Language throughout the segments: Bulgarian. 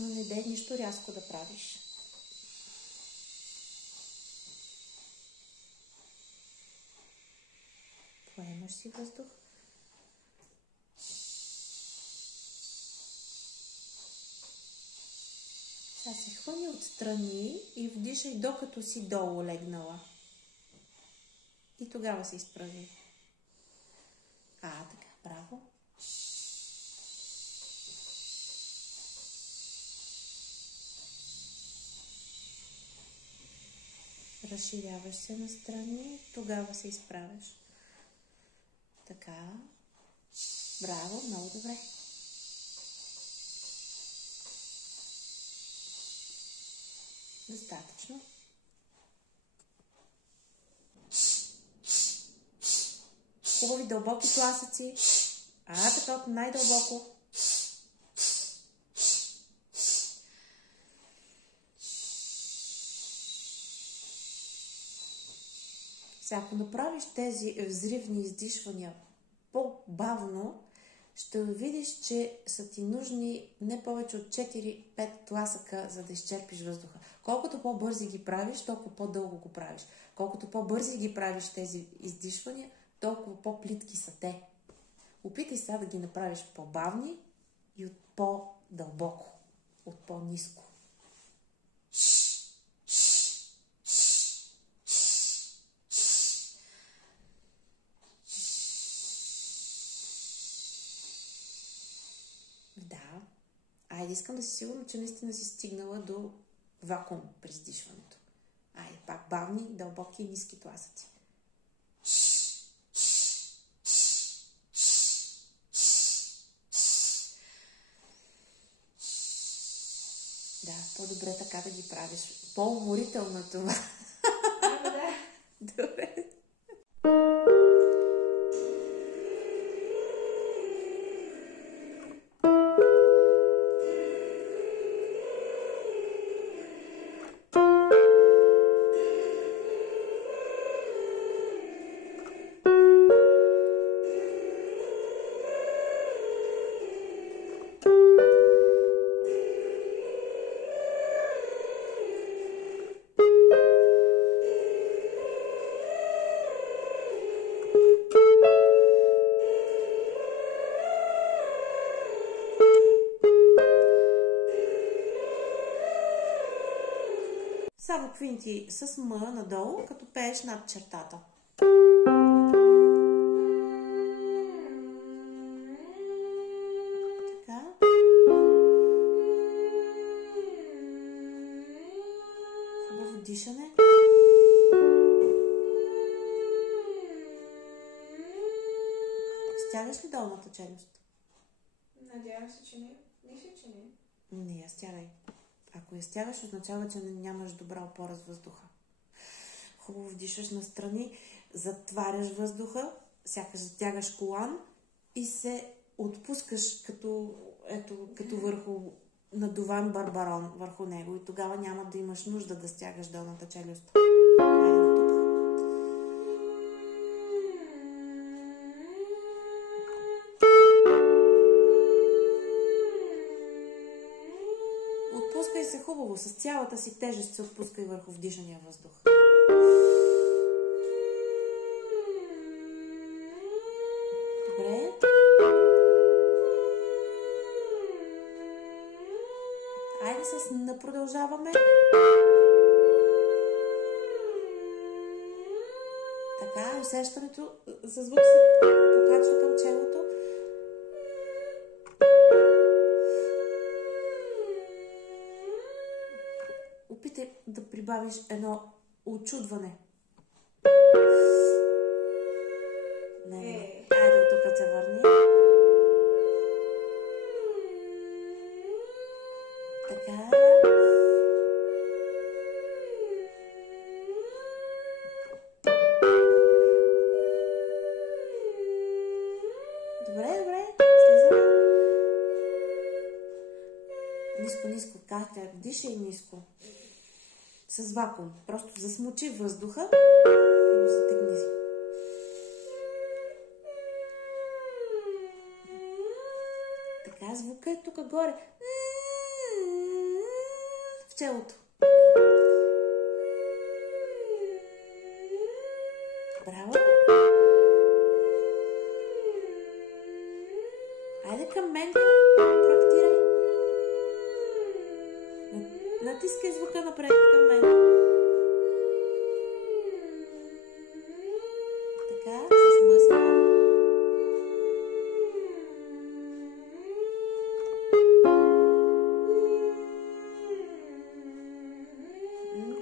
Но не дей нищо рязко да правиш. Поемаш си въздух. Сега се хвани отстрани и вдишай докато си долу легнала. И тогава се изправи. Така, браво. Разширяваш се настрани, тогава се изправяш. Така. Браво, много добре. Достатъчно. Хубави дълбоки тласъци. Така от най-дълбоко. Сега, ако направиш тези взривни издишвания по-бавно, ще видиш, че са ти нужни не повече от 4-5 тласъка, за да изчерпиш въздуха. Колкото по-бързи ги правиш, толкова по-дълго го правиш. Колкото по-бързи ги правиш тези издишвания, толкова по-плитки са те. Опитай сега да ги направиш по-бавни и от по-дълбоко, от по-ниско. Да. Айде, искам да си сигурна, че наистина си стигнала до вакуум при издишването. Айде, пак бавни, дълбоки и ниски тласъци. Да, по-добре така да ги правиш. По-уморително това. Да. Добре. Само квинти с М надолу, като пееш над чертата. Така. Хубаво дишане. Стягаш ли долната челюст? Надявам се, че не. Мисля, че не. Не я стягай. Ако я стягаш, означава, че нямаш добра опора с въздуха. Хубаво вдишаш настрани, затваряш въздуха, сякаш затягаш колан и се отпускаш като върху надуван барбарон върху него и тогава няма да имаш нужда да стягаш долната челюст. Айде от тук. Отпускай се хубаво, с цялата си тежест се отпускай върху вдишания въздух. Добре. Айде с Н продължаваме. Така, усещането за звук се покачва към челото. Опитай да прибавиш едно очудване. Не. Айде от тук се върни. Така. Добре. Слизаме. Ниско. Как? Дишай ниско. С вакуум. Просто засмучи въздуха и го затегни. Така, звука е тук горе. челото. Браво! Айде към мен, проектирай. Натискай звука напред към мен. Така, с мъсъка.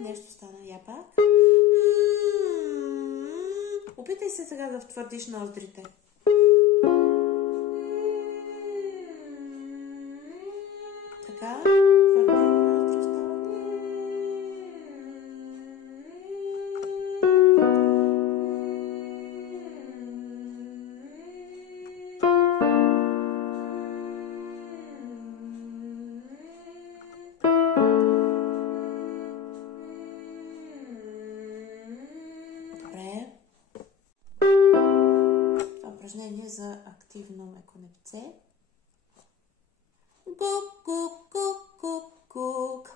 Нещо стана, я пак. Опитай се сега да втвърдиш ноздрите. Така, твърдени ноздри остават. Добре. Това упражнение за активно меконепце. Гук, гук, гук, гук, гук.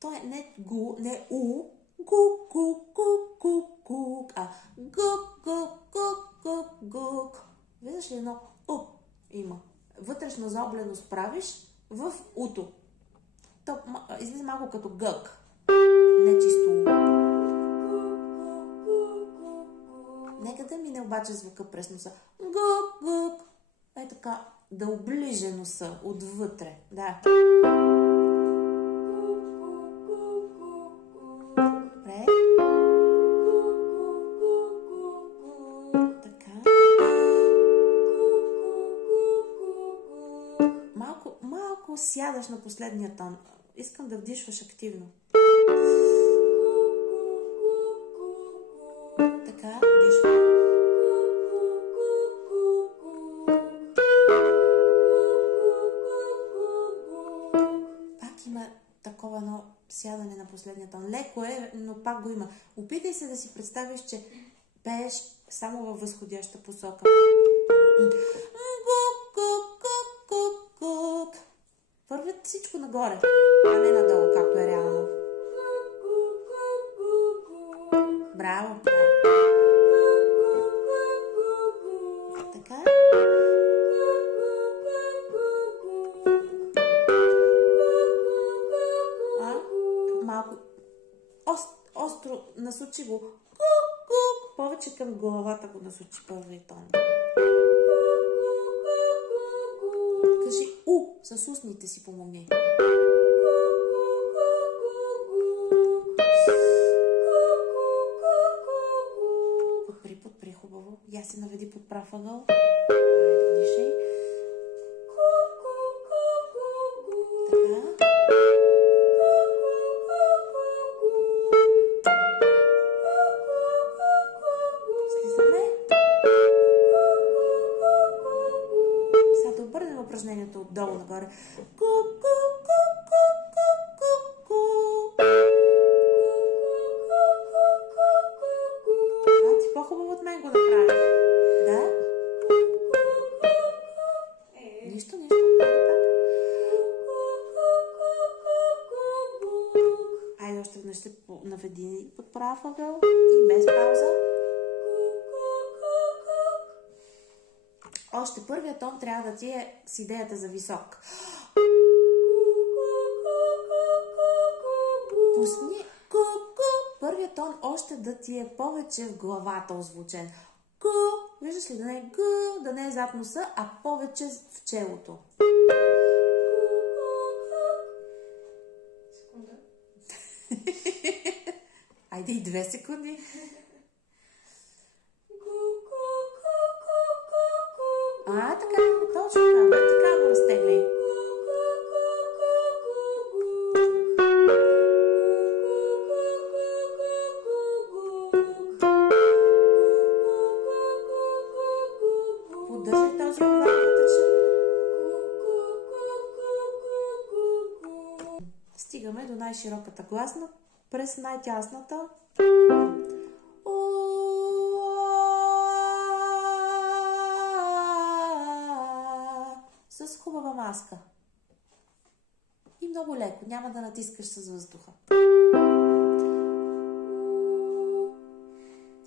То е не гу, не у. Гук, гук, гук, гук, гук. А гук, гук, гук, гук, гук. Виждаш ли едно у има? Вътрешна заобленост правиш в уто. То излиза малко като гък. Не чисто у. Нека да мине обаче звука през носа. Гук, гук. Е така, да оближе носа отвътре. Да. Добре. Така. Малко сядаш на последния тон. Искам да вдишваш активно. Така, вдишвай. Пак има такова едно сядане на последния тон. Леко е, но пак го има. Опитай се да си представиш, че пееш само във възходяща посока. Гук, гук, гук, гук, гук. Вървят всичко нагоре, а не надолу, както е реално. Браво! Така. Малко остро насочи го. Повече към главата го насочи първи тон. Кажи у с устните си помогни. Подпри хубаво. Я се наведи под прав ъгъл. Айде, дишай. Така. Слизаме. Сега да обърнем упражнението отдолу нагоре. По-хубаво от мен го направи. Да? Нищо. Айде още веднъж се наведи под прав ъгъл и без пауза. Още първият тон трябва да ти е с идеята за висок. Пусни първият тон още да ти е повече в главата озвучен. Виждаш ли, да не е зад носа, а повече в челото. Секунда. Айде и 2 секунди. Така, точно така. Вертикално разтегляй. Поддържай този овал вътрешен. Стигаме до най-широката гласна през най-тясната. С хубава маска. И И много леко, няма да натискаш с въздуха.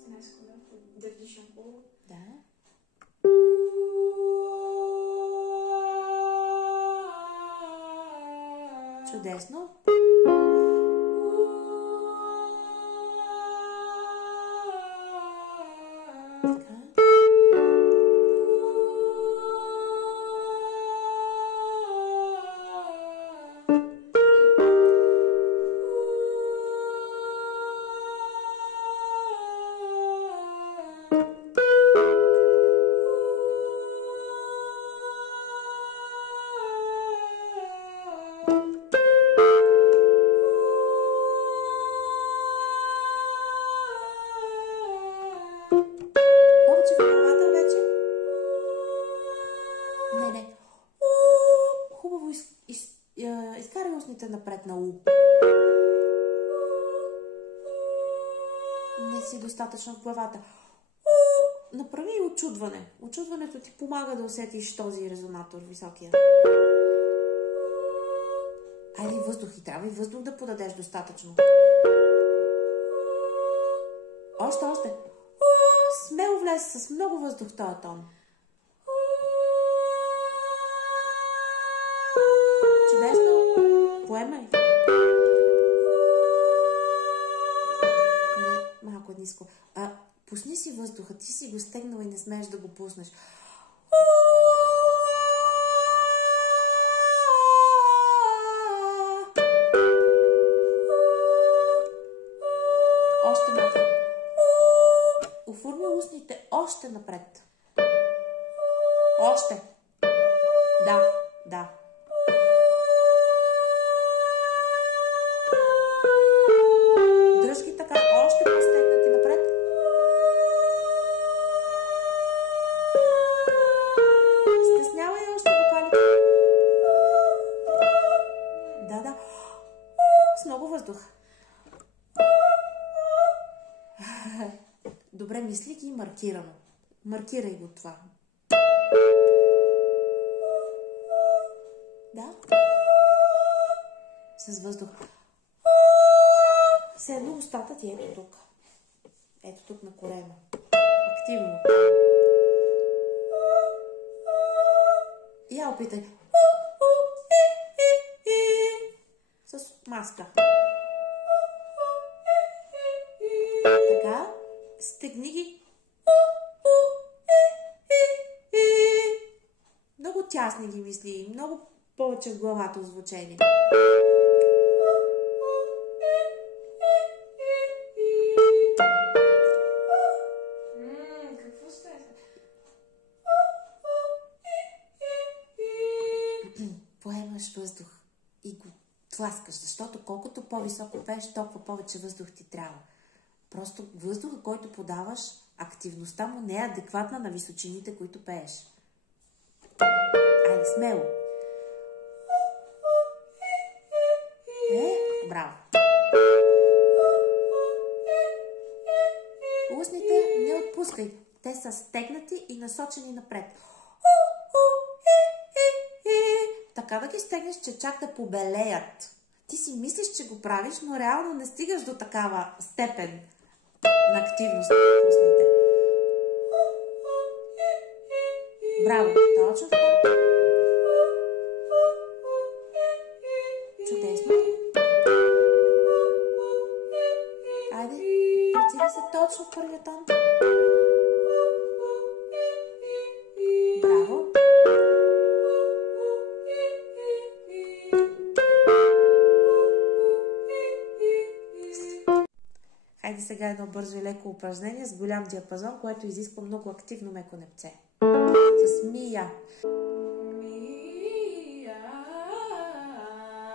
Една секунда, да дишам хубаво. Да. Чудесно. Така. Повече в главата вече? Не. Хубаво изкарай устните напред на У. Не си достатъчно в главата. Направи очудване. Очудването ти помага да усетиш този резонатор високия. Айде въздух, и трябва и въздух да подадеш достатъчно. Още. Смело влез с много въздух в този тон. Чудесно. Поемай. Не, малко ниско. Пусни си въздуха. Ти си го стегнала и не смееш да го пуснеш. Още малко. Оформи устните още напред. Още. Да. Дръж ги така, още по-стегнати напред. Стеснявай още вокалите. Да. С много въздух. Добре, мисли ги маркирано. Маркирай го това. Да. С въздух. Все едно устата ти ето тук. Ето тук на корема. Активно. Я опитай. С маска. Така. Стегни ги. Много тясни ги мисли. Много повече в главата озвучени. Какво става? Поемаш въздух и го тласкаш, защото колкото по-високо пееш, толкова повече въздух ти трябва. Просто въздуха, който подаваш, активността му не е адекватна на височините, които пееш. Айде, смело. Браво. Устните не отпускай. Те са стегнати и насочени напред. Така да ги стегнеш, че чак да побелеят. Ти си мислиш, че го правиш, но реално не стигаш до такава степен на активност в устните. Браво! Точно така. Чудесно. Айде, прицели се точно в първия тон. Браво! Хайде сега едно бързо и леко упражнение с голям диапазон, което изисква много активно меко непце. С мия.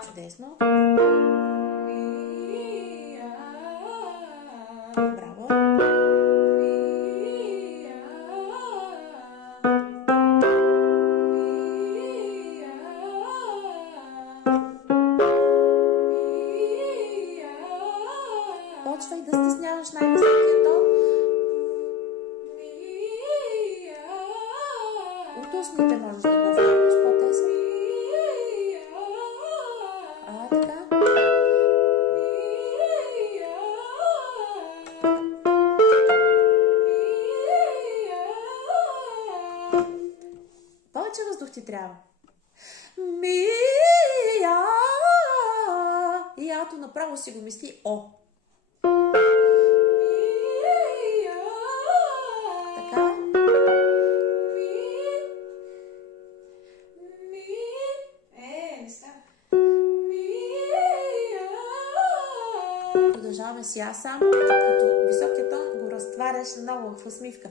Чудесно. Браво. Почвай да стесняваш най-високия тон. От устните можеш да го оформиш по-тесно. направо си го мисли О. Така. Не става. Продължаваме с Я само, като високия тон го разтваряш много в усмивка.